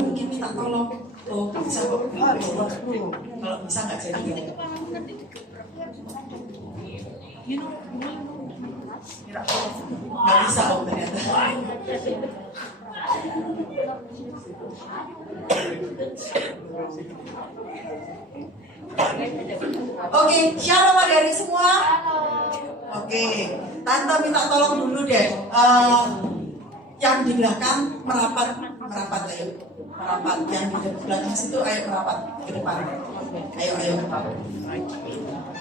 Mungkin minta tolong. Oh, bisa kok. Kalau bisa nggak jadi. Nggak bisa kok ternyata. Oke, shalom adik-adik semua. Oke, Tante minta tolong dulu deh. Yang di belakang merapat ayo. Merapat. Yang di belakang situ ayo merapat ke depan. Ayo.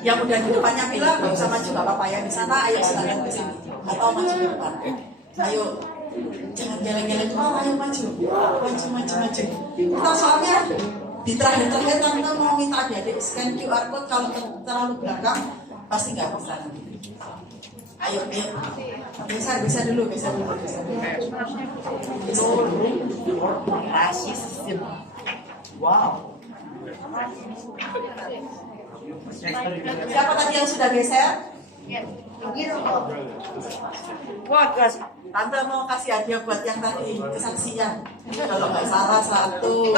Yang udah di depannya bilang nggak usah maju nggak apa-apa ya di sana. Ayo silakan ke sini atau maju ke depan. Ayo. Jangan geleng-geleng kepala, ayo maju. Kita soalnya di terakhir Tante mau minta adik scan QR code. Kalau terlalu belakang pasti nggak bisa. Ayo. Bisa dulu. Rasis. Wow. Siapa tadi yang sudah geser? Wah, guys, Tante mau kasih hadiah buat yang tadi kesaksian. Kalau nggak salah satu.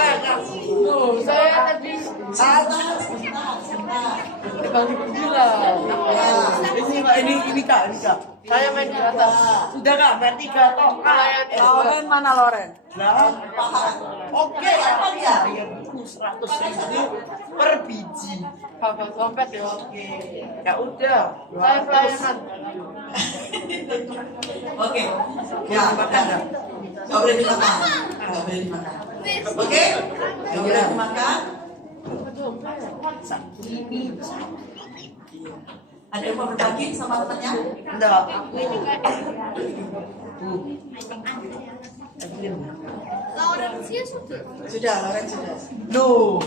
Saya tadi Sebentar. bagi bilang. Ini kak. Saya main di atas. Sudah kak, berarti kak toh. Loren mana Loren? Oke, apa dia? 100.000 per biji. Bapak dompet ya. Oke. Ya udah. Saya pelayanan. Oke. Ya, makan ya. Gak boleh dimakan. Oke? Gak boleh dimakan. Ada yang mau berbagi sama temannya? Enggak. Lorensia sudah. Sudah, Loren sudah. No.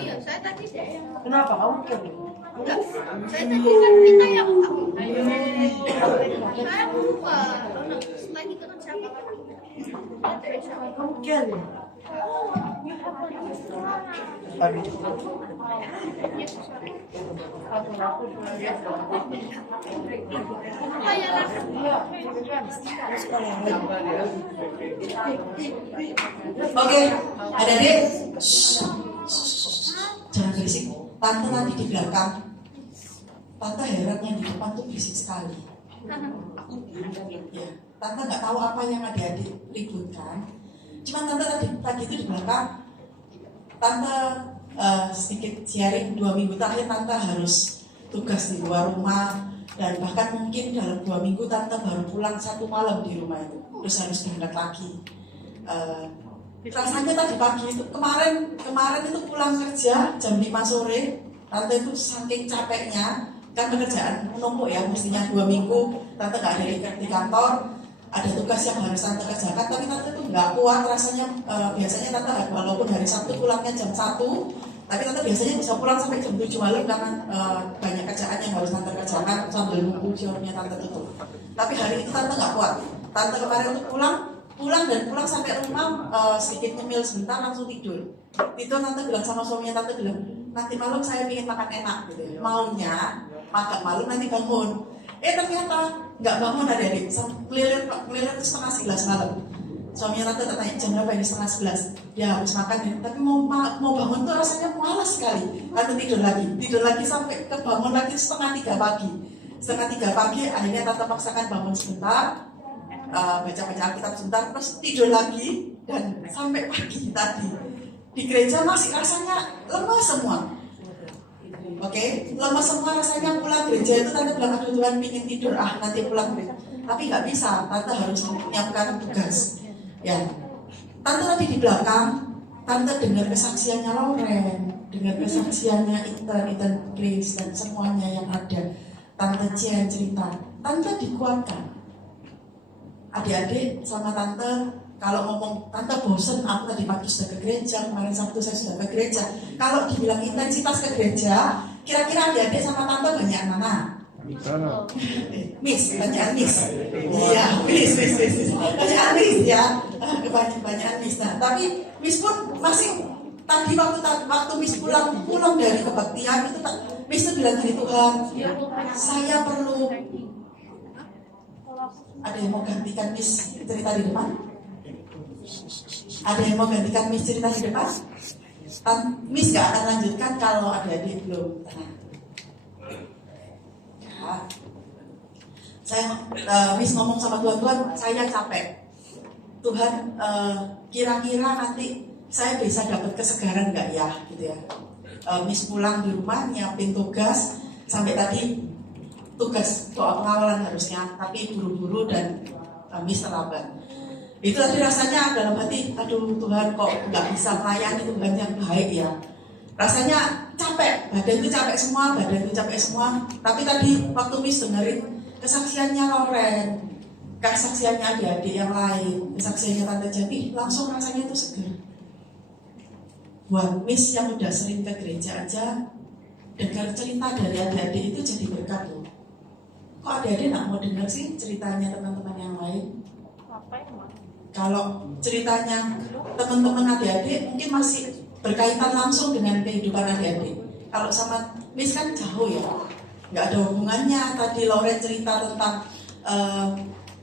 Iya, saya tadi deh. Kenapa kamu kan? Enggak, saya tadi kan minta yang aku. Saya lupa. Setelah itu kan siapa? Kamu kan? Aduh. Oke, adik-adik. Jangan berisik. Tante nanti di belakang. Tante heran yang di depan tuh berisik sekali. Ya, Tante nggak tahu apa yang adik-adik ributkan. Cuma Tante tadi itu di belakang. Tante sedikit sharing 2 minggu terakhir Tante harus tugas di luar rumah. Dan bahkan mungkin dalam 2 minggu Tante baru pulang 1 malam di rumah itu. Terus harus berangkat lagi. Rasanya tadi pagi itu kemarin itu pulang kerja jam 5 sore. Tante itu saking capeknya, kan pekerjaan menumpuk ya, mestinya 2 minggu Tante nggak ada di kantor, ada tugas yang harus Tante kerjakan, tapi Tante tuh nggak kuat rasanya. Biasanya Tante walaupun hari Sabtu pulangnya jam 1, tapi Tante biasanya bisa pulang sampai jam 7 malam karena banyak kerjaan yang harus Tante kerjakan sambil nunggu shownya Tante tutup. Tapi hari itu Tante nggak kuat. Tante kemarin untuk pulang sampai rumah sedikit nyemil sebentar langsung tidur. Itu Tante bilang sama suaminya, Tante bilang nanti malam saya ingin makan enak gitu. Maunya makan malam nanti bangun. Ternyata nggak bangun adik-adik. Keliling itu 10:30 malam. Suaminya Tante tanya jam berapa ini 10:30. Dia harus makan ya. Tapi mau bangun tuh rasanya malas sekali. Tante tidur lagi sampai kebangun lagi 2:30 pagi. 2:30 pagi akhirnya Tante paksakan bangun sebentar. Baca-baca Alkitab sebentar, terus tidur lagi dan sampai pagi tadi di gereja masih rasanya lemas semua. Oke, lemas semua rasanya. Pulang gereja itu Tante bilang aduh Tuhan pingin tidur, nanti pulang gereja. Tapi nggak bisa, Tante harus menyiapkan tugas. Ya, Tante tadi di belakang, Tante dengar kesaksiannya Loren, dengar kesaksiannya Ethan Grace dan semuanya yang ada. Tante Cian cerita, Tante dikuatkan. Adik-adik sama Tante, kalau ngomong Tante bosen, aku tadi pagi sudah ke gereja, kemarin Sabtu saya sudah ke gereja. Kalau dibilang intensitas ke gereja, kira-kira adik-adik sama Tante banyak mana? Miss, banyak Miss. Iya, Miss. Banyak Miss ya, banyak Miss. Nah, tapi Miss pun masih tadi waktu Miss pulang dari kebaktian itu Miss tuh bilang gini, Tuhan, saya perlu, ada yang mau gantikan Miss cerita di depan? Ada yang mau gantikan Miss cerita di depan? Miss gak akan lanjutkan kalau adik-adik belum tenang. Ya. Saya Miss ngomong sama Tuhan, saya capek. Tuhan, kira-kira nanti saya bisa dapat kesegaran nggak ya, gitu ya. Miss pulang di rumah nyiapin tugas sampai tadi tugas doa pengawalan harusnya, tapi buru-buru dan Miss terlambat. Itu tadi rasanya dalam hati, aduh Tuhan kok nggak bisa melayani Tuhan yang baik ya. Rasanya capek, badan itu capek semua. Tapi tadi waktu Miss dengerin kesaksiannya Loren, kesaksiannya adik-adik yang lain, kesaksiannya Tante Jani, langsung rasanya itu segar. Buat Miss yang udah sering ke gereja aja, dengar cerita dari adik-adik itu jadi berkat loh. Kok adik-adik nggak mau dengar sih ceritanya teman-teman yang lain? Kalau ceritanya teman-teman adik-adik mungkin masih berkaitan langsung dengan kehidupan adik-adik. Kalau sama Miss kan jauh ya, nggak ada hubungannya. Tadi Loren cerita tentang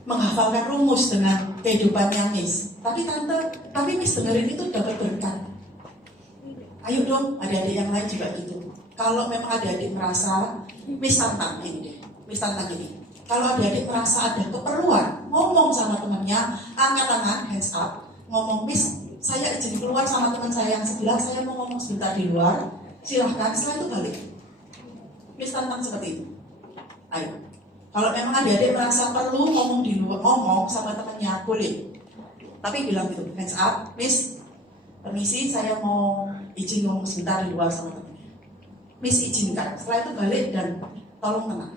menghafalkan rumus dengan kehidupannya Miss. Tapi Miss dengerin itu dapat berkat. Ayo dong, adik-adik yang lain juga gitu. Kalau memang adik-adik merasa, Miss tantang ini deh, Miss tantang ini. Kalau adik-adik merasa ada keperluan, ngomong sama temannya, angkat tangan, hands up, ngomong, Miss, saya izin keluar sama teman saya yang sebelah, saya mau ngomong sebentar di luar, silahkan, setelah itu balik. Miss tantang seperti itu. Ayo. Kalau memang adik-adik merasa perlu ngomong di luar, ngomong sama temannya, boleh. Tapi bilang gitu, hands up, Miss, permisi, saya mau izin ngomong sebentar di luar sama temannya. Miss izinkan, setelah itu balik dan tolong tenang.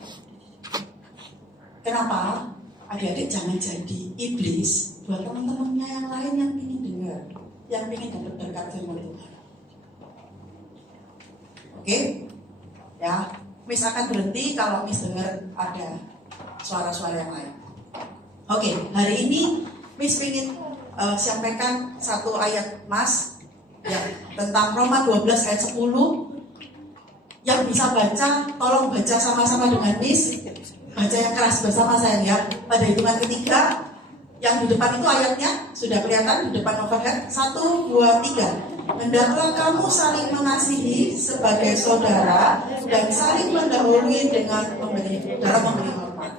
Kenapa? Adik-adik jangan jadi iblis buat teman-temannya yang lain yang ingin dengar, yang ingin dapat berkat firman Tuhan. Oke? Ya, Miss akan berhenti kalau Miss dengar ada suara-suara yang lain. Oke, hari ini Miss ingin sampaikan satu ayat Mas ya, tentang Roma 12 ayat 10. Yang bisa baca, tolong baca sama-sama dengan Miss. Baca yang keras bersama saya ya. Pada hitungan ketiga, yang di depan itu ayatnya sudah kelihatan di depan overhead. 1, 2, 3. Hendaklah kamu saling mengasihi sebagai saudara dan saling mendahului dengan dalam memberi hormat.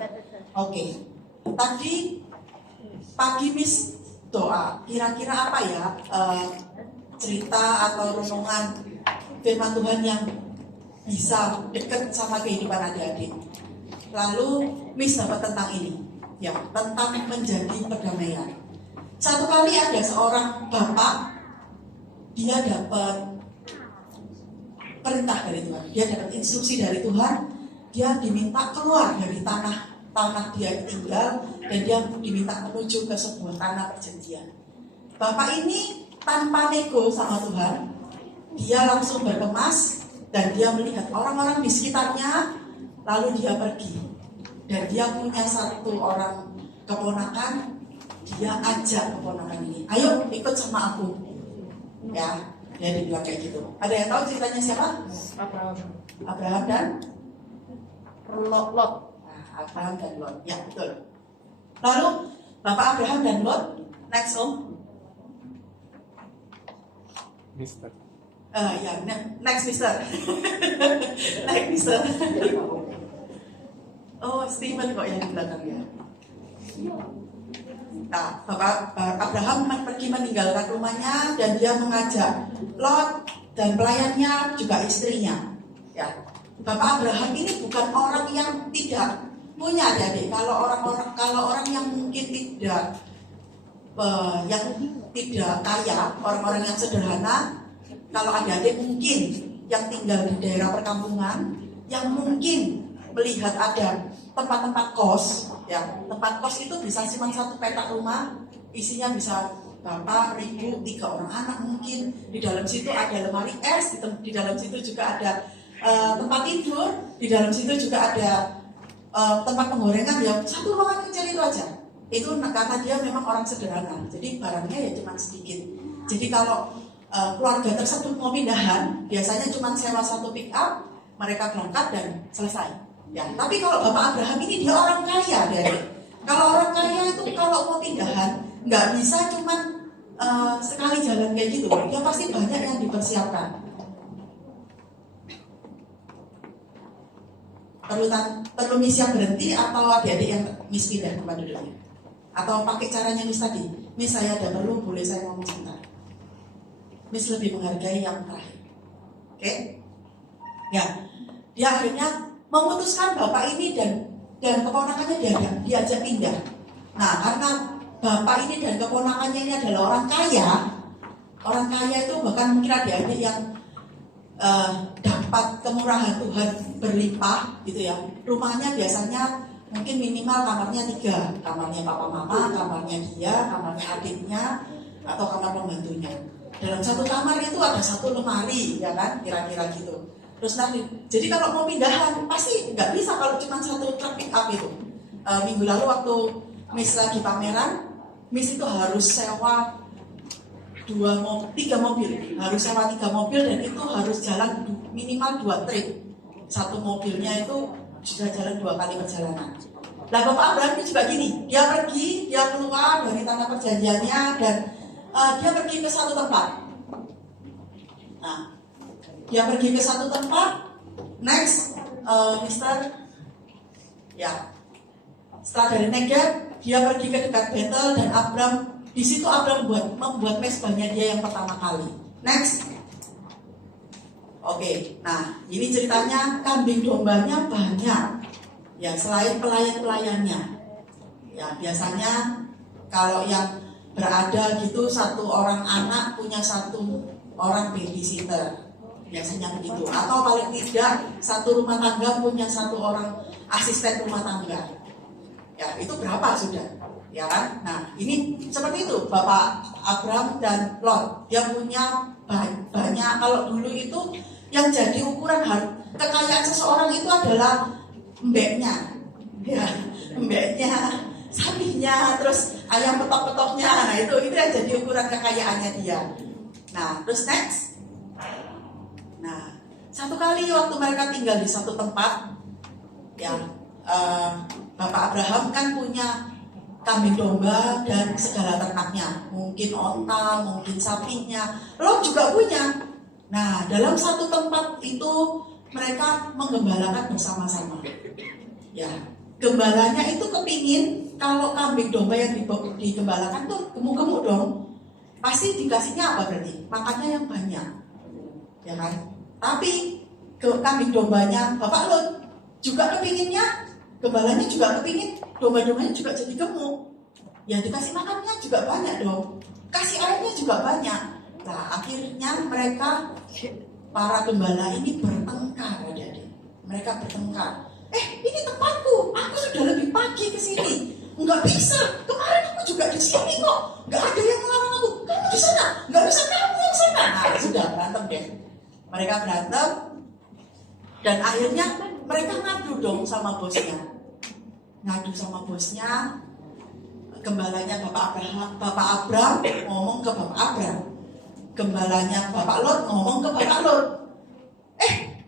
Oke. Tadi pagi Miss doa. Kira-kira apa ya cerita atau renungan firman Tuhan yang bisa dekat sama kehidupan adik-adik? Lalu Miss dapat tentang ini, ya, tentang menjadi perdamaian. Satu kali ada seorang bapak, dia dapat perintah dari Tuhan, dia dapat instruksi dari Tuhan, dia diminta keluar dari tanah dia tinggal, dan dia diminta menuju ke sebuah tanah perjanjian. Bapak ini tanpa nego sama Tuhan, dia langsung berkemas dan dia melihat orang-orang di sekitarnya. Lalu dia pergi dan dia punya satu orang keponakan. Dia ajak keponakan ini, ayo ikut sama aku ya. Dia dibilang kayak gitu. Ada yang tahu ceritanya siapa? Abraham dan Lot. Abraham dan Lot, ya betul. Lalu Bapak Abraham dan Lot next Om. Mister. Ya, next Mister. Next Mister. Oh, Stephen kok yang di belakangnya. Nah, Bapak Abraham pergi meninggalkan rumahnya dan dia mengajak Lot dan pelayannya juga istrinya. Ya, Bapak Abraham ini bukan orang yang tidak punya adik-adik. Kalau orang yang mungkin tidak kaya, orang-orang yang sederhana, kalau adik-adik mungkin yang tinggal di daerah perkampungan, yang mungkin melihat ada tempat-tempat kos, ya, tempat kos itu bisa cuma satu petak rumah, isinya bisa bapak, ibu, 3 orang anak mungkin. Di dalam situ ada lemari es, di dalam situ juga ada tempat tidur, di dalam situ juga ada tempat penggorengan, ya, satu ruangan kecil itu aja. Itu karena dia memang orang sederhana, jadi barangnya ya cuma sedikit. Jadi kalau keluarga tersebut mau pindahan, biasanya cuma sewa satu pick up, mereka berangkat dan selesai. Ya, tapi kalau Bapak Abraham ini dia orang kaya, deh. Kalau orang kaya itu kalau mau pindahan nggak bisa cuman sekali jalan kayak gitu, dia pasti banyak yang dipersiapkan. Perlu Miss yang berhenti atau adik-adik yang Miss pindah tempat duduknya? Atau pakai caranya Miss tadi? Miss saya ada perlu, boleh saya ngomong sebentar. Miss lebih menghargai yang terakhir. Oke? Ya, dia akhirnya memutuskan bapak ini dan keponakannya diajak pindah. Nah, karena bapak ini dan keponakannya ini adalah orang kaya itu bahkan mungkin adik-adik yang dapat kemurahan Tuhan berlimpah gitu ya. Rumahnya biasanya mungkin minimal kamarnya 3, kamarnya papa mama, kamarnya dia, kamarnya adiknya, atau kamar pembantunya. Dalam satu kamar itu ada 1 lemari, ya kan, kira-kira gitu. Terus nanti, jadi kalau mau pindahan pasti nggak bisa kalau cuma 1 truk pick up itu. Minggu lalu waktu Miss lagi pameran, Miss itu harus sewa 3 mobil, harus sewa 3 mobil dan itu harus jalan minimal 2 trip. 1 mobilnya itu sudah jalan 2 kali perjalanan. Nah, Bapak Abraham ini juga gini, dia keluar dari tanah perjanjiannya dan dia pergi ke satu tempat. Nah, dia pergi ke satu tempat. Next, Mister, ya. Setelah dari Negev, dia pergi ke dekat Betel dan di situ Abraham membuat mezbahnya dia yang pertama kali. Next. Oke, nah ini ceritanya kambing dombanya banyak. Ya, selain pelayan-pelayannya. Ya, biasanya kalau yang berada gitu 1 orang anak punya 1 orang babysitter. Biasanya begitu. Atau paling tidak 1 rumah tangga punya 1 orang asisten rumah tangga. Ya, itu berapa sudah? Ya kan? Nah, ini seperti itu Bapak Abraham dan Lot. Dia punya banyak. Kalau dulu itu yang jadi ukuran kekayaan seseorang itu adalah mbeknya. Ya, mbeknya, sapinya, terus ayam petok-petoknya. Nah, itu yang jadi ukuran kekayaannya dia. Nah, terus next. Nah, satu kali waktu mereka tinggal di satu tempat, ya, Bapak Abraham kan punya kambing domba dan segala ternaknya, mungkin onta, mungkin sapinya. Lot juga punya. Nah, dalam satu tempat itu mereka menggembalakan bersama-sama. Ya, gembalanya itu kepingin kalau kambing domba yang digembalakan tuh gemuk-gemuk dong. Pasti dikasihnya apa berarti? Makannya yang banyak, ya kan? Tapi kambing dombanya Bapak Lot juga kepinginnya, gembalanya juga kepingin domba-dombanya juga jadi gemuk. Ya dikasih makannya juga banyak dong, kasih airnya juga banyak. Nah akhirnya mereka para gembala ini bertengkar, adik-adik. Mereka bertengkar. Ini tempatku, aku sudah lebih pagi ke sini. Nggak bisa, kemarin aku juga di sini kok. Nggak ada yang melarang aku. Kamu di sana, nggak bisa kamu yang sana. Nah sudah berantem deh. Mereka berantem dan akhirnya mereka ngadu dong sama bosnya. Ngadu sama bosnya. Gembalanya Bapak Abraham ngomong ke Bapak Abraham. Gembalanya Bapak Lot ngomong ke Bapak Lot.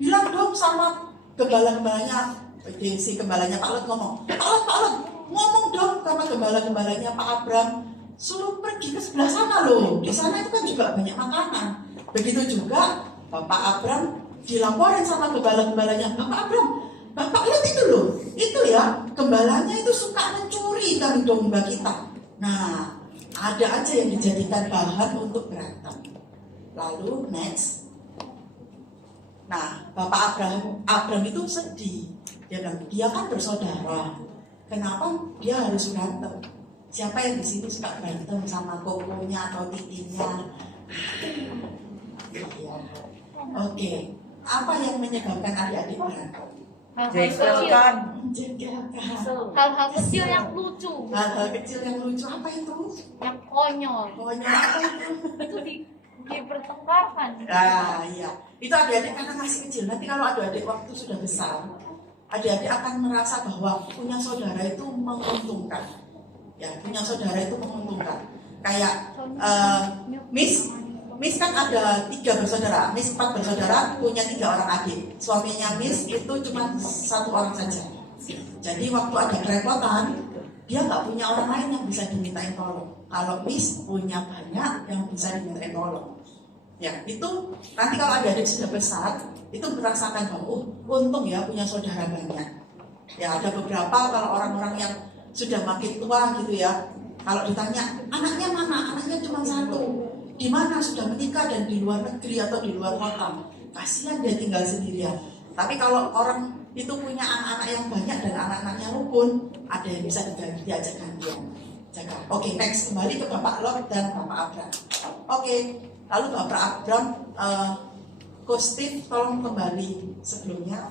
Bilang dong sama gembala-gembalanya. Si gembalanya Pak Lot ngomong. Pak Lot, ngomong dong sama gembala-gembalanya Pak Abraham. Suruh pergi ke sebelah sana loh. Di sana itu kan juga banyak makanan. Begitu juga Bapak Abraham dilaporin sama gembala-gembalanya. Bapak Abraham, Bapak Lot itu loh. Itu ya, gembalanya itu suka mencuri kambing domba kita. Nah, ada aja yang dijadikan bahan untuk berantem. Lalu next. Nah, Bapak Abraham itu sedih. Dia bilang, dia kan bersaudara. Kenapa dia harus berantem? Siapa yang di sini suka berantem sama kokonya atau titinya? Iya. Oke. Apa yang menyebabkan adik-adik berantem? Jengkelkan. Hal-hal kecil yang lucu. Hal-hal kecil yang lucu apa itu? Yang konyol. Pokoknya apa itu? Itu dipertengkarkan. Nah, iya. Itu adik-adik karena masih kecil. Nanti kalau adik-adik waktu sudah besar, adik-adik akan merasa bahwa punya saudara itu menguntungkan. Ya, punya saudara itu menguntungkan. Kayak Miss Miss kan ada 3 bersaudara, Miss 4 bersaudara, punya 3 orang adik. Suaminya Miss itu cuma 1 orang saja. Jadi waktu ada kerepotan, dia nggak punya orang lain yang bisa dimintain tolong. Kalau Miss punya banyak yang bisa dimintain tolong. Ya, itu nanti kalau adik-adik sudah besar, itu merasakan bahwa untung ya punya saudara banyak. Ya, ada beberapa kalau orang-orang yang sudah makin tua gitu ya, kalau ditanya anaknya mana, anaknya cuma 1, di mana sudah menikah dan di luar negeri atau di luar kota, kasihan dia tinggal sendirian. Tapi kalau orang itu punya anak-anak yang banyak dan anak-anaknya rukun, ada yang bisa diajak gantian jaga. Oke, next kembali ke Bapak Lot dan Bapak Abram. Oke, lalu Bapak Abram, Coach Steve tolong kembali sebelumnya.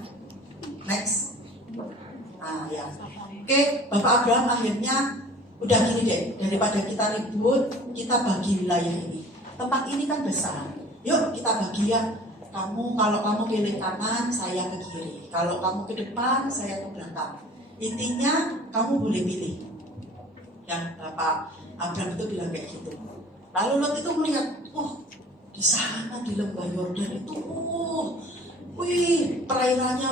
Next. Ya. Oke, Bapak Abram akhirnya udah gini deh, daripada kita ribut, kita bagi wilayah ini. Tempat ini kan besar. Yuk kita bagi ya. Kalau kamu pilih kanan, saya ke kiri. Kalau kamu ke depan, saya ke belakang. Intinya kamu boleh pilih. Yang Bapak Abram itu bilang kayak gitu. Lalu Lot itu melihat, di sana di lembah Yordan itu, perairannya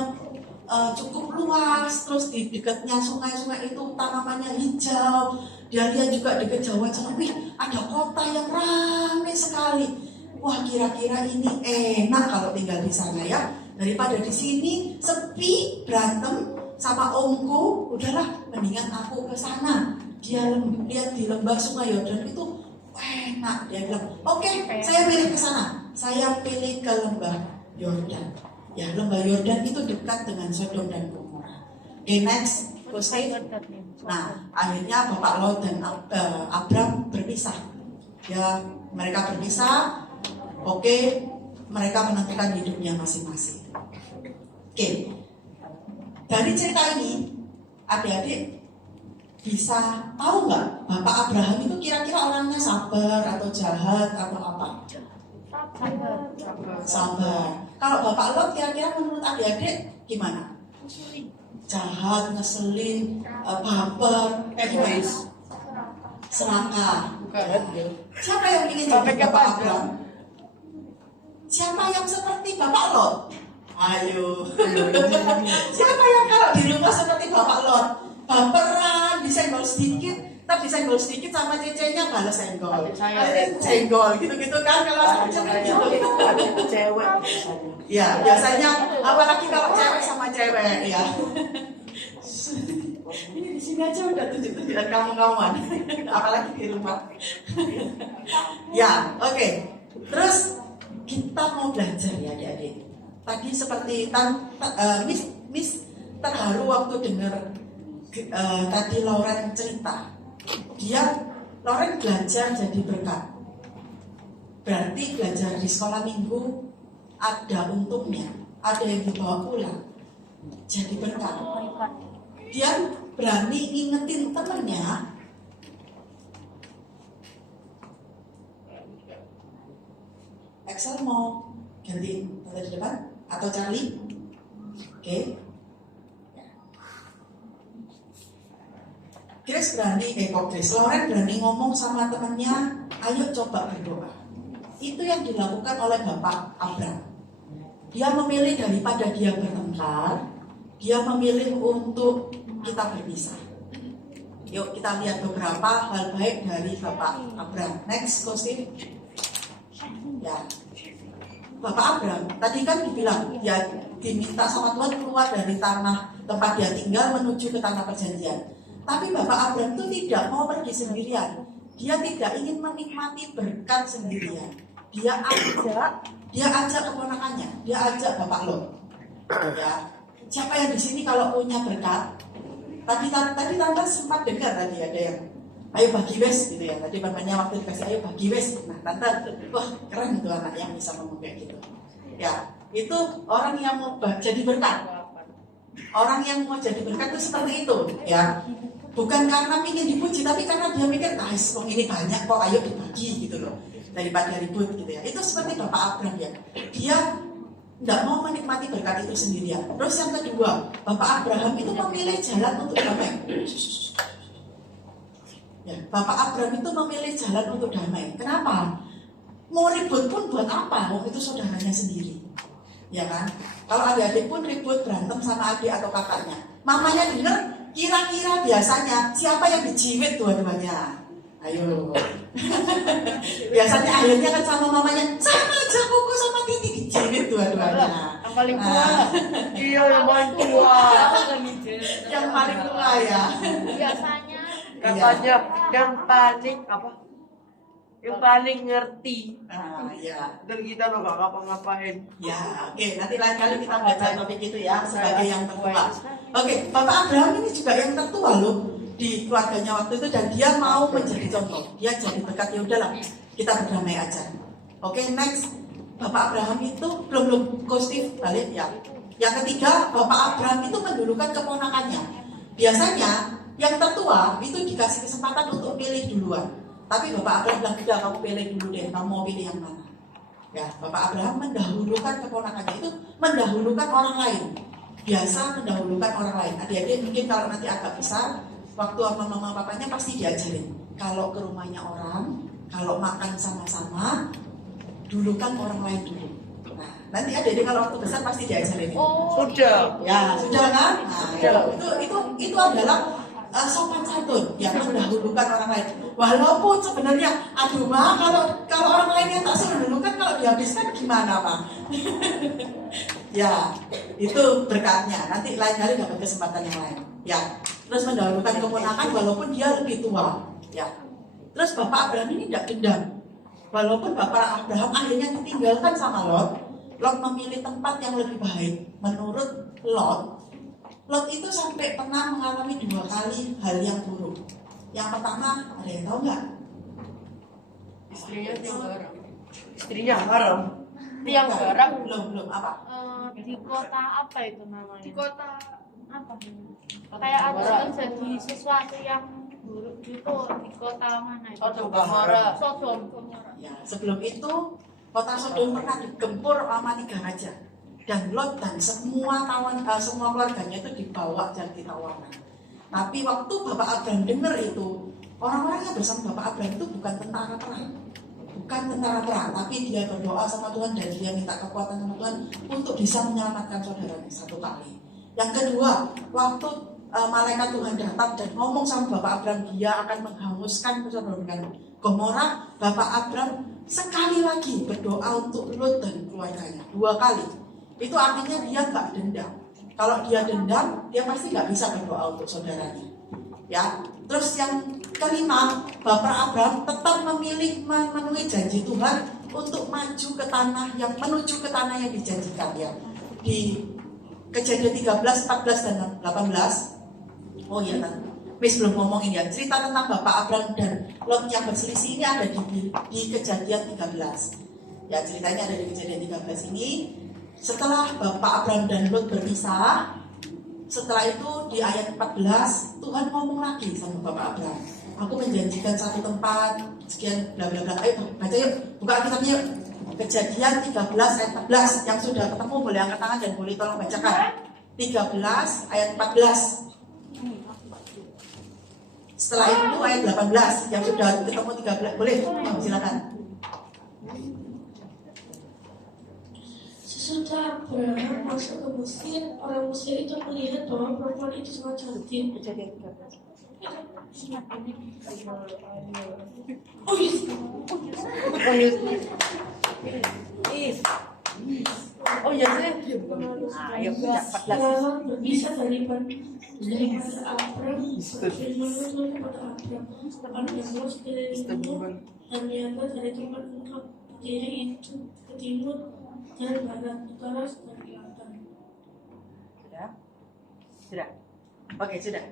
cukup luas, terus di dekatnya sungai-sungai itu tanamannya hijau. Dia lihat juga di kejauhan sana, ada kota yang ramai sekali. Wah, kira-kira ini enak kalau tinggal di sana ya, daripada di sini sepi berantem sama omku. Udahlah, mendingan aku ke sana. Dia lihat di lembah sungai Yordan itu enak. Dia bilang, oke, saya pilih ke sana. Saya pilih ke lembah Yordan. Ya, lembah Yordan itu dekat dengan Sodom dan Gomora. Next, nah, akhirnya Bapak Lot dan Abram berpisah. Ya, mereka berpisah. Oke, mereka menentukan hidupnya masing-masing. Oke, dari cerita ini, adik-adik bisa tahu nggak Bapak Abraham itu kira-kira orangnya sabar atau jahat atau apa? Sabar. Kalau Bapak Lot kira-kira menurut adik-adik gimana? Jahat, ngeselin, baper, gimana? Serakah. Siapa yang ingin jadi Bapak Abraham? Siapa yang seperti Bapak Lot? Ayo. Siapa yang kalau di rumah seperti Bapak Lot? Baperan, disenggol sedikit, tapi disenggol sedikit sama cecenya balas senggol. Senggol gitu-gitu kan kalau seperti gitu. Cewek. Ya, biasanya apalagi kalau cewek sama cewek ya. Ini di sini aja udah tunjuk-tunjukan kamu-kamuan, apalagi di rumah. Ya, oke. Terus kita mau belajar ya adik-adik. Tadi seperti Miss terharu waktu dengar tadi Lauren cerita. Lauren belajar jadi berkat. Berarti belajar di sekolah minggu ada untungnya, ada yang dibawa pulang jadi berkat. Dia berani ngingetin temennya. Excel mau ganti tanda di depan atau Charlie? Oke. Grace Lauren berani ngomong sama temannya, ayo coba berdoa. Itu yang dilakukan oleh Bapak Abram. Dia memilih daripada dia bertengkar, dia memilih untuk kita berpisah. Yuk kita lihat beberapa hal baik dari Bapak Abram. Next, Coach. Ya, Bapak Abram tadi kan dibilang dia diminta sama Tuhan keluar dari tanah tempat dia tinggal menuju ke tanah perjanjian. Tapi Bapak Abram itu tidak mau pergi sendirian. Dia tidak ingin menikmati berkat sendirian. Dia ajak keponakannya, dia ajak Bapak Lot. Ya, siapa yang di sini kalau punya berkat? Tadi tante sempat dengar tadi ada yang ayo bagi wes gitu ya. Tadi mamanya waktu dikasih ayo bagi wes. Nah tante, wah keren itu anak yang bisa ngomong kayak gitu. Ya, itu orang yang mau jadi berkat. Orang yang mau jadi berkat itu seperti itu, ya. Bukan karena ingin dipuji, tapi karena dia mikir, ini banyak kok, ayo dibagi gitu loh. Daripada ribut gitu ya. Itu seperti Bapak Abram ya. Dia tidak mau menikmati berkat itu sendirian. Terus yang kedua, Bapak Abraham itu memilih jalan untuk damai. Ya, Bapak Abram itu memilih jalan untuk damai. Kenapa? mau ribut pun buat apa? Itu saudaranya sendiri, ya kan? Kalau adik-adik pun ribut berantem sama adik atau kakaknya, mamanya denger, kira-kira biasanya siapa yang dijiwit dua-duanya? Ayo. Biasanya akhirnya kan sama mamanya, sama aja Koko sama Titi dijiwit dua-duanya. Yang paling tua. Nah, Iya, yang paling tua. yang paling tua ya. Biasanya Katanya yang paling apa? Yang paling ngerti. Ya. Dan kita loh gak ngapa-ngapain. Ya, oke. Nanti lain kali kita baca topik itu ya sebagai yang tertua. Oke, Bapak Abraham ini juga yang tertua loh di keluarganya waktu itu dan dia mau menjadi contoh. Dia jadi berkat, ya udahlah kita berdamai aja. Oke, next. Bapak Abraham itu belum Steve balik ya. Yang ketiga, Bapak Abraham itu mendulukan keponakannya. Biasanya yang tertua itu dikasih kesempatan untuk pilih duluan. Tapi Bapak Abraham bilang, udah kamu pilih dulu deh, kamu mau pilih yang mana? Ya, Bapak Abraham mendahulukan keponakannya itu, mendahulukan orang lain. Biasa mendahulukan orang lain. Adik-adik mungkin kalau nanti agak besar, waktu sama mama papanya pasti diajarin. Kalau ke rumahnya orang, kalau makan sama-sama, dulukan orang lain dulu. Nah, nanti adik-adik kalau waktu besar pasti diajarin. Udah. Ya, sudah kan? Nah, itu adalah sopan santun yang mendahulukan orang lain. Walaupun sebenarnya, aduh mah kalau orang lain yang tak suruh dulukan, kalau dihabiskan gimana Pak? Ya, itu berkatnya. Nanti lain kali dapat kesempatan yang lain. Ya, terus mendahulukan keponakan walaupun dia lebih tua. Ya, terus Bapak Abraham ini tidak dendam. Walaupun Bapak Abraham akhirnya ditinggalkan sama Lot, Lot memilih tempat yang lebih baik. Menurut Lot itu sampai pernah mengalami 2 kali hal yang buruk. Yang pertama, ada yang tahu nggak? Istrinya tiang garam. Istrinya haram. Tiang garam. Belum apa? Di kota apa itu namanya? di kota apa? kayak ada terjadi sesuatu yang buruk gitu di kota mana itu? Sodom Gomora. Sodom Gomora. Ya, sebelum itu kota Sodom pernah digempur sama 3 raja. Dan Lot dan semua keluarganya itu dibawa dan ditawarkan. Tapi waktu Bapak Abraham dengar itu, orang-orang yang bersama Bapak Abraham itu bukan tentara perang, tapi dia berdoa sama Tuhan dan dia minta kekuatan sama Tuhan untuk bisa menyelamatkan saudaranya 1 kali. Yang kedua, waktu malaikat Tuhan datang dan ngomong sama Bapak Abraham, dia akan menghanguskan Sodom dan Gomora. Bapak Abraham sekali lagi berdoa untuk Lot dan keluarganya 2 kali. Itu artinya dia nggak dendam. Kalau dia dendam, dia pasti nggak bisa berdoa untuk saudaranya. Ya, terus yang kelima, Bapak Abraham tetap memilih memenuhi janji Tuhan untuk maju ke tanah yang menuju ke tanah yang dijanjikan ya. Di Kejadian 13, 14 dan 18. Oh iya, Miss belum ngomongin ya. Cerita tentang Bapak Abraham dan Lot yang berselisih ini ada di Kejadian 13. Ya, ceritanya ada di Kejadian 13 ini. Setelah Bapak Abraham dan Lot berpisah, setelah itu di ayat 14 Tuhan ngomong lagi sama Bapak Abraham, aku menjanjikan 1 tempat sekian bla bla bla. Ayo baca yuk, buka Alkitabnya yuk. Kejadian 13 ayat 14. Yang sudah ketemu boleh angkat tangan dan boleh tolong bacakan. 13 ayat 14. Setelah itu ayat 18. Yang sudah ketemu 13 boleh, silakan. Sesudah Abraham masuk ke Mesir, orang Mesir itu melihat bahwa perempuan itu sangat cantik. Oh iya sih. Ayo baca 14. Setelah berpisah daripada Abraham, firman Tuhan kepada Abraham, "Pergilah sekelilingmu dan lihatlah dari tempat engkau berdiri itu ke timur dan barat, utara dan selatan." Sudah? Oke, sudah.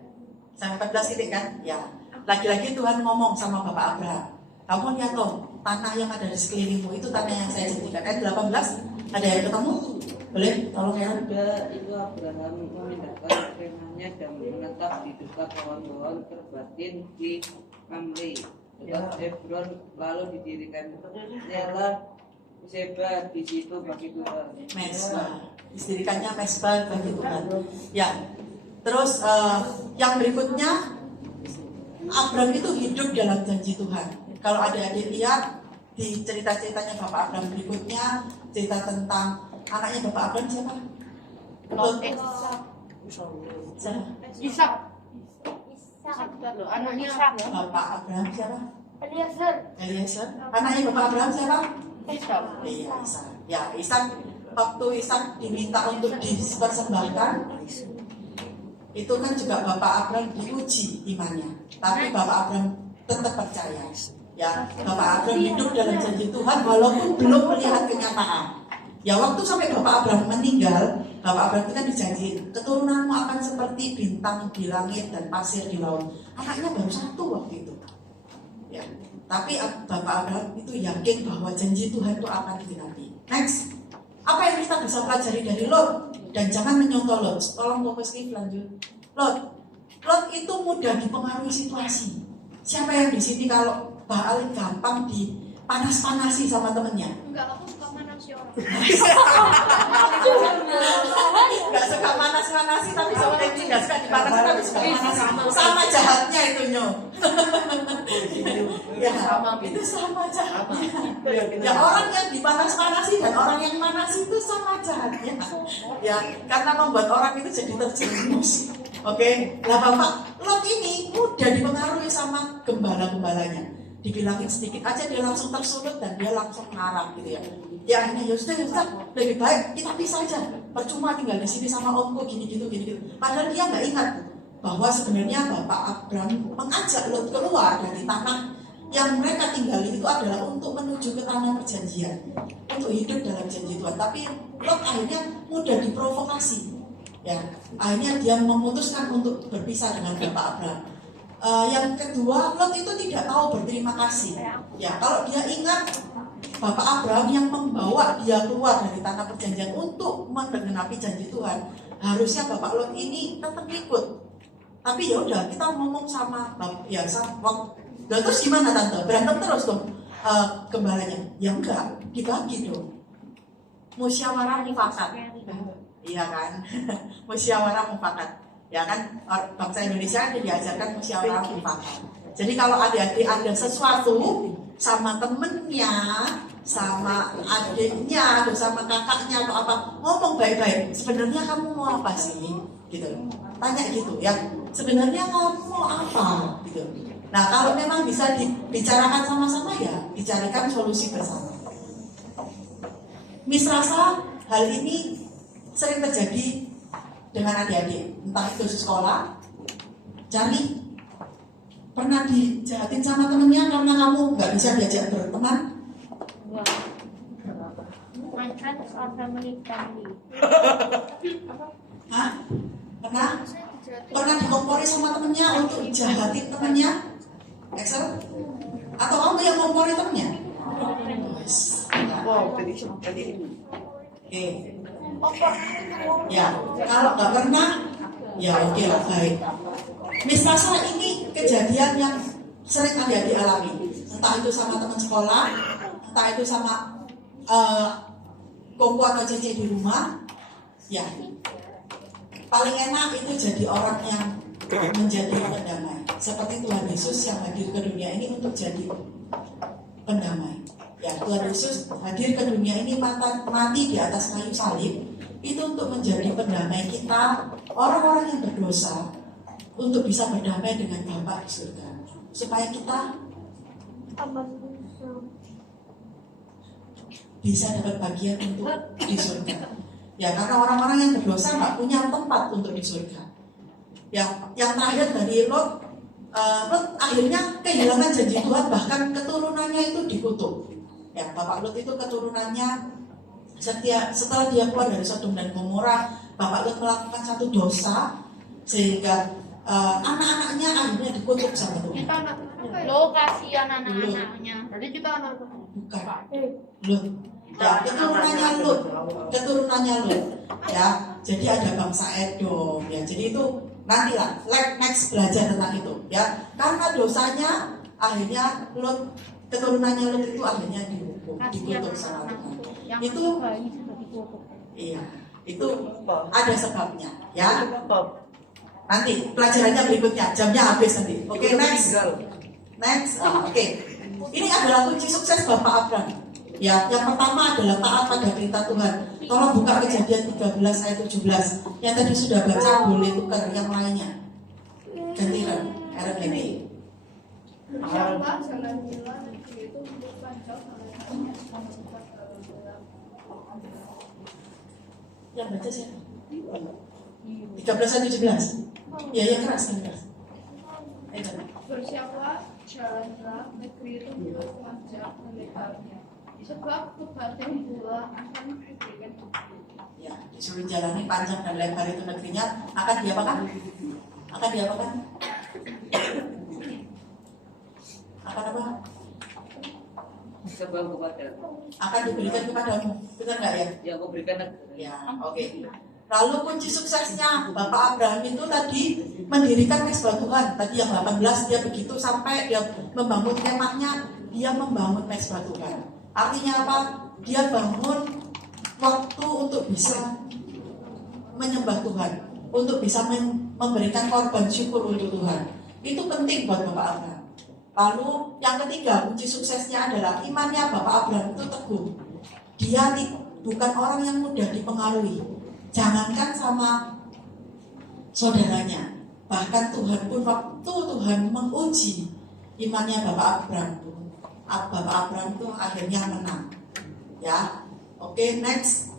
Sampai 14 titik kan? Ya. Lagi-lagi Tuhan ngomong sama Bapak Abraham, kamu lihat loh, tanah yang ada di sekelilingmu itu tanah yang saya janjikan. Ayat 18, ada yang ketemu? Boleh? Tolong ya. Pada itu Abraham memindahkan kemahnya dan menetap di dekat pohon-pohon terbatin di Mamre, dekat Hebron, lalu didirikan Sela Seba di situ bagi Tuhan. Mesbah. Didirikannya mesbah bagi Tuhan. Ya. Terus yang berikutnya, Abraham itu hidup dalam janji Tuhan. Kalau adik-adik lihat di cerita-ceritanya Bapak Abraham berikutnya, cerita tentang anaknya Bapak Abraham siapa? Lot. Siapa? Ishak. Loh, anaknya Ishak. Bapak Abraham siapa? Eliezer. Eliezer. Anaknya Bapak Abraham siapa? Ishak. Iya, Ishak. Ya, Ishak, waktu Ishak diminta untuk dipersembahkan, itu kan juga Bapak Abraham diuji imannya. Tapi Bapak Abraham tetap percaya. Ya, Bapak Abraham hidup dalam janji Tuhan walaupun belum melihat kenyataan. Ya, waktu sampai Bapak Abraham meninggal, Bapak Abraham itu kan dijanjiin, keturunanmu akan seperti bintang di langit dan pasir di laut. Anaknya baru satu waktu itu. Ya, tapi Bapak Abraham itu yakin bahwa janji Tuhan itu akan digenapi. Next, apa yang kita bisa pelajari dari Lot? Dan jangan menyontoh Lot. Tolong fokus nih, lanjut. Lot itu mudah dipengaruhi situasi. Siapa yang di sini kalau paling gampang dipanas-panasi sama temennya? Enggak, aku suka manasi orang. Gak suka manas-manasi tapi sebenarnya gak suka dipanas tapi suka manasi. Sama jahatnya itu Nyo. Ya, itu sama jahatnya. Ya, orang yang dipanas-manasi dan orang yang manasi itu sama jahatnya. Ya, karena membuat orang itu jadi terjerumus. Oke, nah Bapak Lot ini mudah dipengaruhi sama gembala-gembalanya. Dibilangin sedikit aja dia langsung tersulut dan dia langsung ngarang gitu ya. Ya akhirnya ya sudah, lebih baik kita pisah aja. Percuma tinggal di sini sama omku gini gitu. Padahal dia nggak ingat bahwa sebenarnya Bapak Abraham mengajak Lot keluar dari tanah yang mereka tinggali itu adalah untuk menuju ke tanah perjanjian, untuk hidup dalam janji Tuhan. Tapi Lot akhirnya mudah diprovokasi. Ya, akhirnya dia memutuskan untuk berpisah dengan Bapak Abraham. Yang kedua, Lot itu tidak tahu berterima kasih. Ya, kalau dia ingat Bapak Abraham yang membawa dia keluar dari tanah perjanjian untuk menggenapi janji Tuhan, harusnya Bapak Lot ini tetap ikut. Tapi ya udah, kita ngomong sama Bapak, ya sama. Terus gimana tante? Berantem terus dong gembalanya? Ya enggak, dibagi dong. Musyawarah mufakat. Iya kan? Musyawarah mufakat. Ya kan, bangsa Indonesia diajarkan musyawarah mufakat. Jadi kalau adik-adik ada sesuatu sama temennya, sama adiknya, atau sama kakaknya atau apa, ngomong baik-baik. Sebenarnya kamu mau apa sih? Gitu. Tanya gitu ya. Sebenarnya kamu mau apa? Gitu. Nah, kalau memang bisa dibicarakan sama-sama ya, dicarikan solusi bersama. Misrasa hal ini sering terjadi dengan adik-adik, entah itu sekolah. Jani pernah dijahatin sama temennya karena kamu nggak bisa diajak berteman? Mantan seorang menikah nih. Hah? Pernah dikompori sama temennya untuk jahatin temennya? Excel? Atau kamu yang ngompori temennya? Wow, tadi. Oke. Ya, kalau nggak pernah, ya oke lah, baik. Misrasa ini kejadian yang sering adik-adik alami. Entah itu sama teman sekolah, entah itu sama kompo atau cece di rumah. Ya, paling enak itu jadi orang yang menjadi pendamai. Seperti Tuhan Yesus yang hadir ke dunia ini untuk jadi pendamai. Ya, Tuhan Yesus hadir ke dunia ini mati di atas kayu salib itu untuk menjadi pendamai kita, orang-orang yang berdosa, untuk bisa berdamai dengan Bapa di surga, supaya kita bisa dapat bagian untuk di surga. Ya, karena orang-orang yang berdosa nggak punya tempat untuk di surga. Ya, yang terakhir dari Lot akhirnya kehilangan janji Tuhan, bahkan keturunannya itu dikutuk. Ya, Bapak Lot itu keturunannya setelah dia keluar dari Sodom dan Gomora, Bapak Lot melakukan satu dosa sehingga anak-anaknya akhirnya dikutuk sama Tuhan. Kita anak lo kasihan anak-anaknya. Tadi kita anak. Bukan Lot. Ya, keturunannya Lot. Ya, jadi ada bangsa Edom. Ya, jadi itu nantilah next belajar tentang itu. Ya, karena dosanya akhirnya Lot, keturunannya Lot itu akhirnya dihukum, dikutuk sama Tuhan. Itu iya, itu ada sebabnya. Ya, nanti pelajarannya berikutnya, jamnya habis nanti. Oke, next. Oke. Ini adalah kunci sukses Bapak Abraham. Ya, yang pertama adalah taat pada perintah Tuhan. Tolong buka Kejadian 13 ayat 17. Yang tadi sudah baca boleh tukar yang lainnya. Gantikan, era ganti. Siapa jalan-jalan negeri itu bukan jauh oleh Yang baca siapa? 13 ayat 17. Ya, yang keras kan keras. Bersiaplah jalanlah negeri itu berpanjang dan lebarnya, sebab kebatin pula akan diberikan. Ya, disuruh jalani panjang dan lebar itu negerinya akan diapakan? Akan diapakan? Akan apa? Sebab kepada Akan diberikan kepadamu. Benar nggak ya? yang kau berikan Ya, oke. Lalu kunci suksesnya Bapak Abraham itu tadi mendirikan mesbah Tuhan. Tadi yang 18 dia begitu sampai dia membangun kemahnya, dia membangun mesbah Tuhan. Artinya apa? Dia bangun waktu untuk bisa menyembah Tuhan, untuk bisa memberikan korban syukur untuk Tuhan. Itu penting buat Bapak Abraham. Lalu yang ketiga, kunci suksesnya adalah imannya Bapak Abraham itu teguh. Dia bukan orang yang mudah dipengaruhi. Jangankan sama saudaranya, bahkan Tuhan pun waktu Tuhan menguji imannya Bapak Abraham itu akhirnya menang. Ya, oke, next.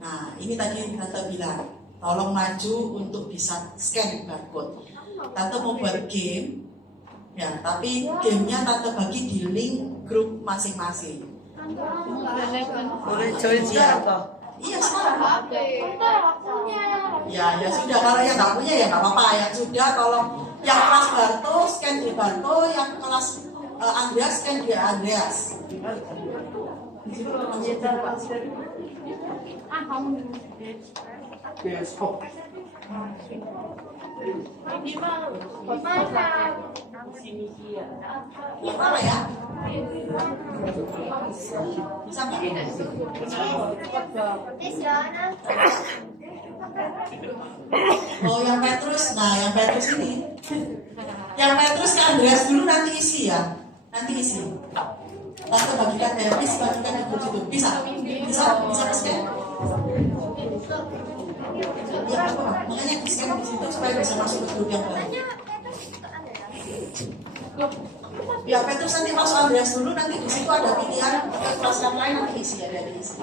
Nah, ini tadi Tante bilang, tolong maju untuk bisa scan barcode. Tante mau buat game, ya, tapi gamenya Tante bagi di link grup masing-masing. Boleh join sekarang toh? Iya sekarang. Bentar waktunya. Ya sudah, kalau yang nggak punya ya nggak apa-apa. Yang sudah tolong yang kelas Barto scan di Barto, yang kelas Andreas scan di Andreas. Kamu Besok. Gimana ya? Bisa nggak? Oh yang Petrus, nah yang Petrus ini, yang Petrus ke Andreas dulu nanti isi ya, nanti isi. Tante bagikan Davis, bagikan di grup itu, bisa scan. Ya apa? Makanya di scan di situ supaya bisa masuk ke grup yang baru. Ya Petrus nanti masuk Andreas dulu, nanti di situ ada pilihan ke kelas yang lain nanti isi, ada diisi.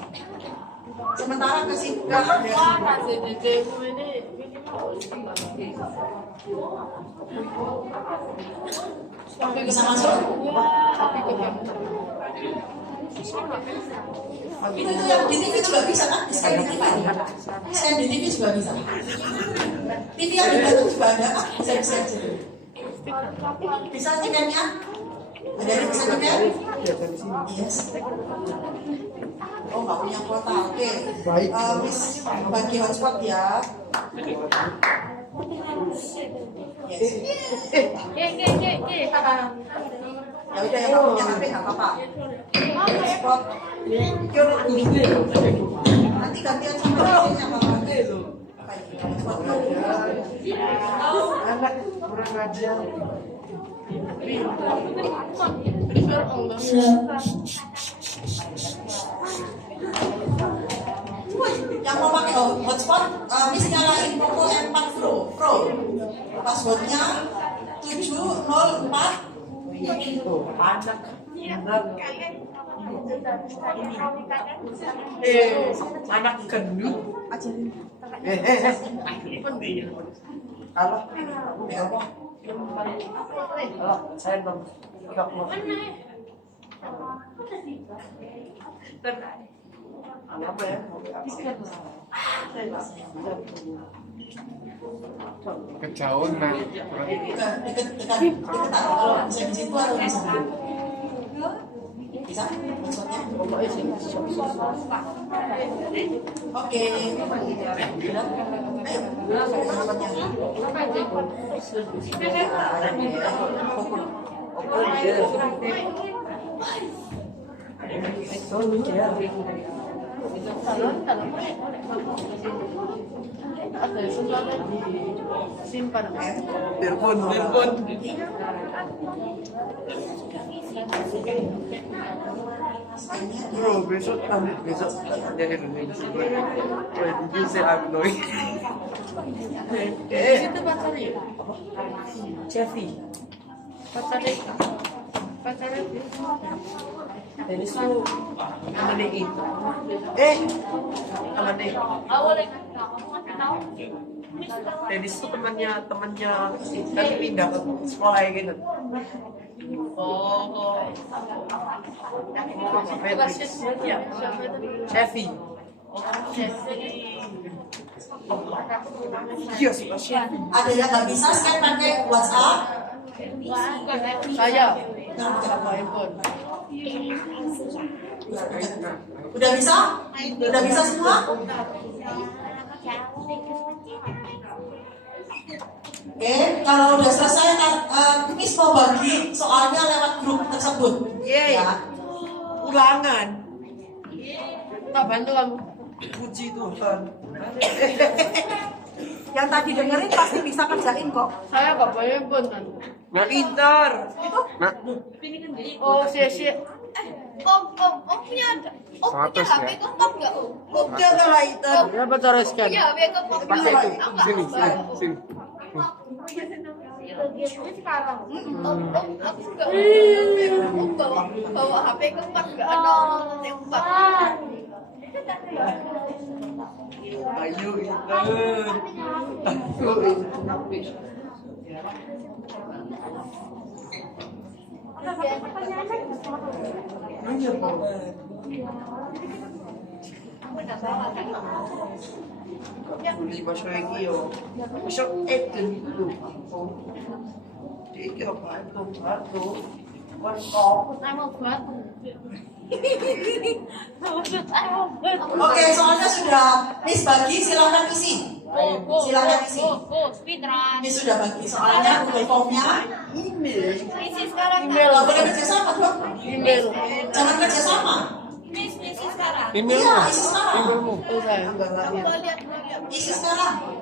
Sementara kasih ke Andreas dulu. Bisa masuk? Itu yang di TV juga bisa kan? Scan di TV. Scan di TV juga bisa. TV yang di Bandung juga ada kan? Bisa di-scan situ. Bisa scan-nya? Ada yang bisa scan? Yes. Oh nggak punya kuota, oke. Miss bagi hotspot ya. Yes. Ya udah yang punya HP nggak apa-apa. Hotspot. Nanti gantian sama HP-nya apa-apa. Anak kurang ajar. Yang mau pakai hotspot, Miss nyalain Poco M4 Pro. Passwordnya 704. Anak gendut. Kalau saya belum apa ya? Kejauhan nah. Dekat kalau bisa di situ atau bisa bisa maksudnya oke Talon boleh. Ada sesuatu disimpan. Telepon. Bro, besok ada Indonesia. Wait, did you say I'm annoying? Itu pacarnya. Chevy. Pacarnya. Dennis tuh temennya temennya. Dennis tuh temannya tapi pindah ke sekolah yang gitu. Oh. Chevy. Iya sih, Chevy. Ada yang nggak bisa scan pakai WhatsApp? Saya. Apa handphone? Udah bisa? Udah bisa semua? Oke, kalau udah selesai, Miss mau bagi soalnya lewat grup tersebut. Yeay. Ya. Ulangan. Tak bantu kamu. Puji Tuhan. Yang tadi dengerin pasti bisa kerjain kok. Saya nggak punya handphone kan. Nggak pintar. Oh, sia-sia. Om punya ada. Om punya 100 HP ya? keempat nggak om? Udah lah itu. Berapa cara scan? Punya HP keempat Pakai nggak? itu. Enggak. Sini. Sekarang. Om aku nggak. Om bawa HP keempat nggak ada yang empat. Ayo Intan. Beli masuk lagi yo. Masuk dulu. Jadi apa itu? Mantap. Saya mau buat. Oke, soalnya sudah Miss bagi, silakan isi. Silakan isi. Speedrun. Miss sudah bagi soalnya Google Form-nya. Isi sekarang. Email. Nggak boleh kerja sama dong. Email. Jangan kerja sama. Isi sekarang. Emailmu. Iya, isi sekarang. Emailmu. Oh, saya. Mau lihat. Isi sekarang.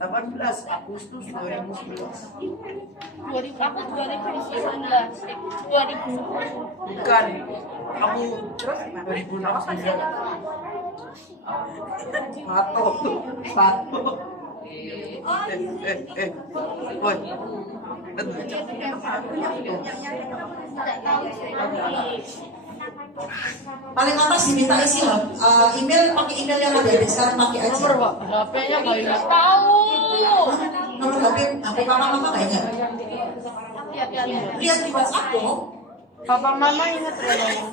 18 Agustus 2011. 2000 aku 2019. 2000. Bukan. Kamu 2016. Satu. Woi. Paling atas diminta isi loh. Email pakai email yang ada di sekarang pakai aja. Nomor Pak, HP-nya nggak ingat. Tahu. Nomor HP mama nggak ingat. Lihat di WhatsApp dong. Papa mama ingat nggak?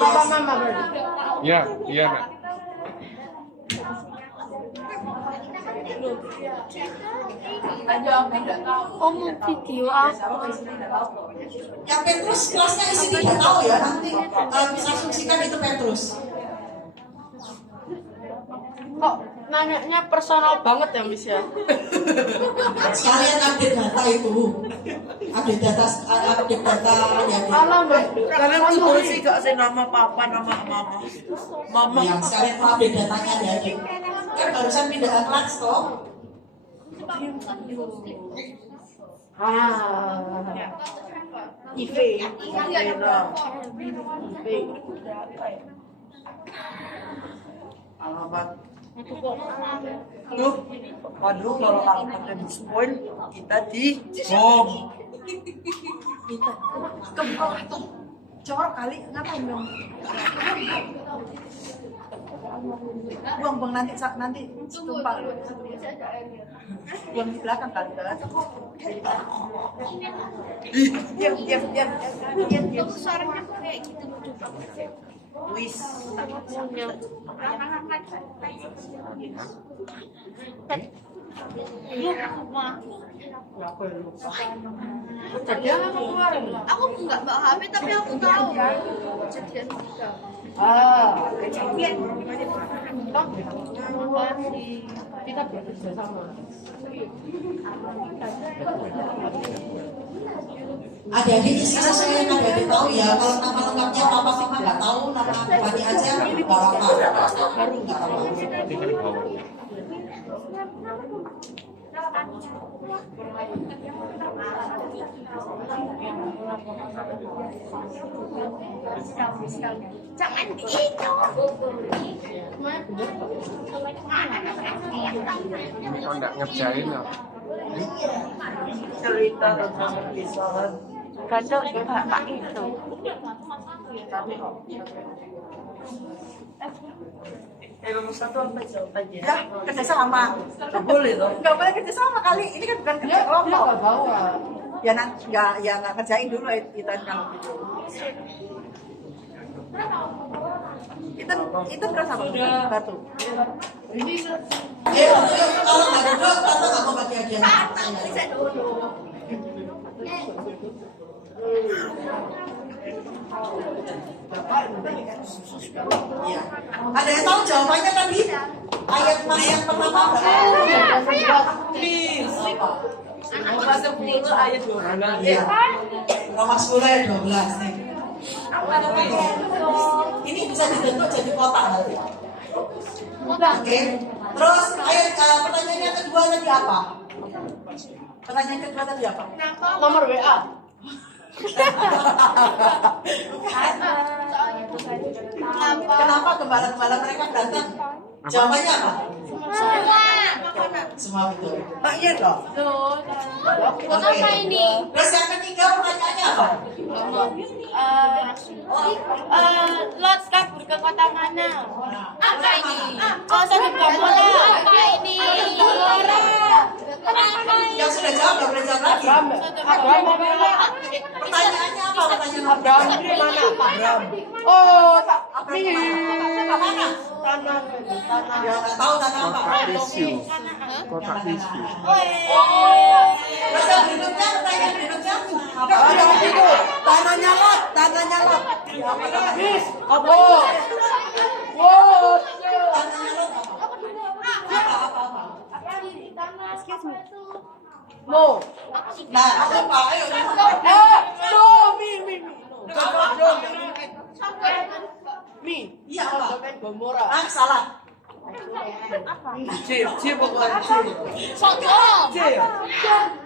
Papa mama berarti. Iya, iya, Nak. Om video apa? Yang Petrus kelasnya isi tidak tahu ya, nanti bisa asumsikan itu Petrus. Kok nanyanya personal banget ya, Miss ya? Sekalian update data itu, update data ya. Alah, Mbak. Karena betul sih gak sih nama papa, nama mama. Mama. Yang sekalian mau update datanya ya. Kan barusan pindahan kelas toh. IV. Alamat. Duh, waduh kalau alamatnya di spoil kita di bom. Ke bawah tuh. Corok kali ngapain dong? Buang nanti tumpah. Buang di belakang kali. Diam. Kamu suaranya kayak gitu. Wis. Kejadian apa kemarin? Aku nggak bawa HP tapi aku tahu kejadian juga. Kejadian. Kita bekerja sama. Adik-adik isi sesuai yang adik-adik tahu ya. Kalau nama lengkapnya Papa Fima nggak tahu, nama Bupati aja nggak apa-apa. Baru nggak apa-apa. Nanti kan di bawah. Jangan itu. Kok nggak ngerjain ya? Cerita tentang perpisahan. Kadang bapak itu. Nomor satu apa jawabannya? Ya, kerjasama. Nggak boleh dong. Nggak boleh kerjasama kali. Ini kan bukan kerja kelompok. Ya nggak kerjain dulu itu kalau gitu. Itu terus apa? Batu. Kalau nggak duduk, tante nggak mau bagi hadiah. Iya. Ada yang tahu jawabannya tadi? Ayat mas yang pertama Nomor 10 ayat 12. Iya. Roma 10 ayat 12 nih. Ini bisa dibentuk jadi kotak nanti. Oke. Terus ayat pertanyaan yang kedua tadi apa? Pertanyaan kedua tadi apa? Nomor WA. Kenapa gembala-gembala mereka berantem? Jawabannya apa? Semua betul. Pak iya dong. Kenapa ini? Terus yang ketiga pertanyaannya apa? Lot kabur ke kota mana? Apa ini? Oh, sakit bola. Apa ini? Yang sudah jawab nggak boleh jawab lagi. Pertanyaannya apa? Pertanyaan Abraham di mana? Abraham. Oh, Abraham mana? tanah. Ya nggak tahu tanah apa. Kotak tisu. Kotak tisu. Terus yang berikutnya pertanyaan berikutnya apa? Tanahnya lot. Tanahnya lot apa? No. Nah, apa? Ayo. Iya apa? Ah, salah. C pokoknya C. Sodom. C.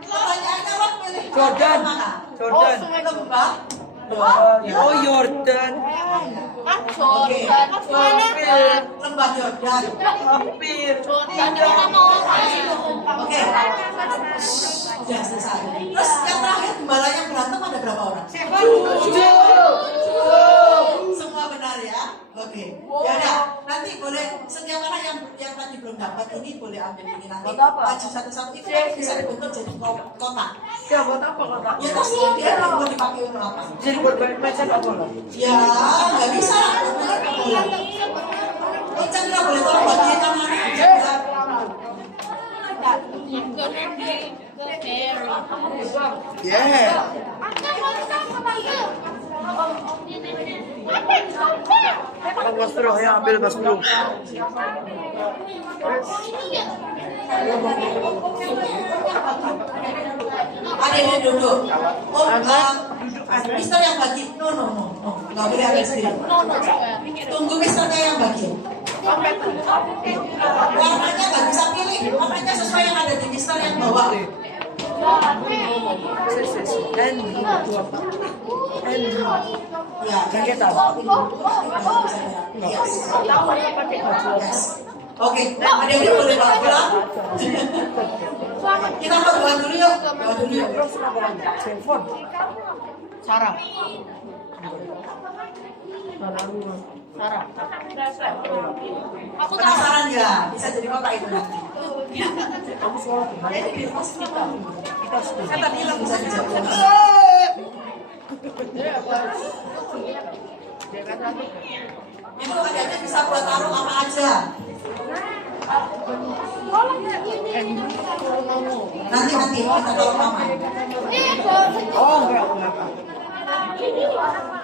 Pertanyaannya lot milih Jordan. mana? Jordan. Lembah. Oh Jordan. Oke. Hampir. Lembah Jordan. Hampir. Oke. Sudah selesai. Terus yang terakhir gembala yang berantem ada berapa orang? Semua benar ya. Oke. Ya udah. Nanti boleh setiap orang yang tadi belum dapat ini boleh ambil ini nanti. Maju satu-satu itu nanti bisa dibentuk jadi kotak. Ya buat apa kotak? Ya terus dia mau dipakai untuk apa? Jadi buat macam apa lah? Ya nggak bisa lah. Oh Chandra boleh tolong bagiin tangan Chandra. Yeah. Mas Bro, ya ambil Mas Bro. Ada yang duduk. Oh, Mister yang bagi. No, nggak boleh ada sendiri. Tunggu Misternya yang bagi. Warnanya nggak bisa pilih. Warnanya sesuai yang ada di Mister yang bawa. Ya, jaketan. Yes. Oke, ada yang boleh pulang. Kita mau doa dulu yuk. Doa dulu yuk. Sarah. Aku tahu. Penasaran ya? Bisa jadi kotak itu nanti. Kan tadi bilang bisa dijawab. Itu adanya bisa buat taruh apa aja. Nanti kita taruh mama. Oh enggak.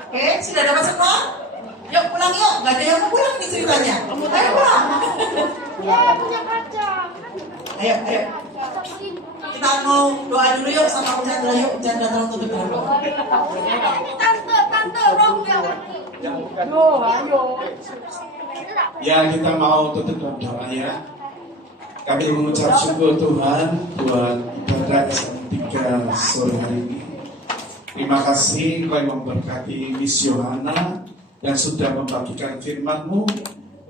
Oke, sudah dapat semua? Yuk pulang yuk, nggak ada yang mau pulang nih ceritanya. Ayo pulang. Ya, punya kaca. Ayo. Kita kita mau doa dulu yuk sama Om Chandra yuk. Chandra tolong tutup dulu. Tante, Rom ya. Ya, kita mau tutup dengan doa ya. Kami mengucap syukur Tuhan buat ibadah SM3 sore hari ini. Terima kasih Kau yang memberkati Miss Yohana dan sudah membagikan firman-Mu,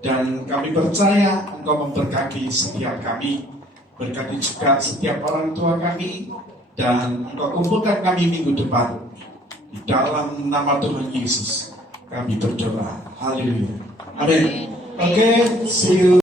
dan kami percaya Engkau memberkati setiap kami. Berkati juga setiap orang tua kami, dan Engkau kumpulkan kami minggu depan. Di dalam nama Tuhan Yesus kami berdoa. Haleluya. Amin. Oke, see you.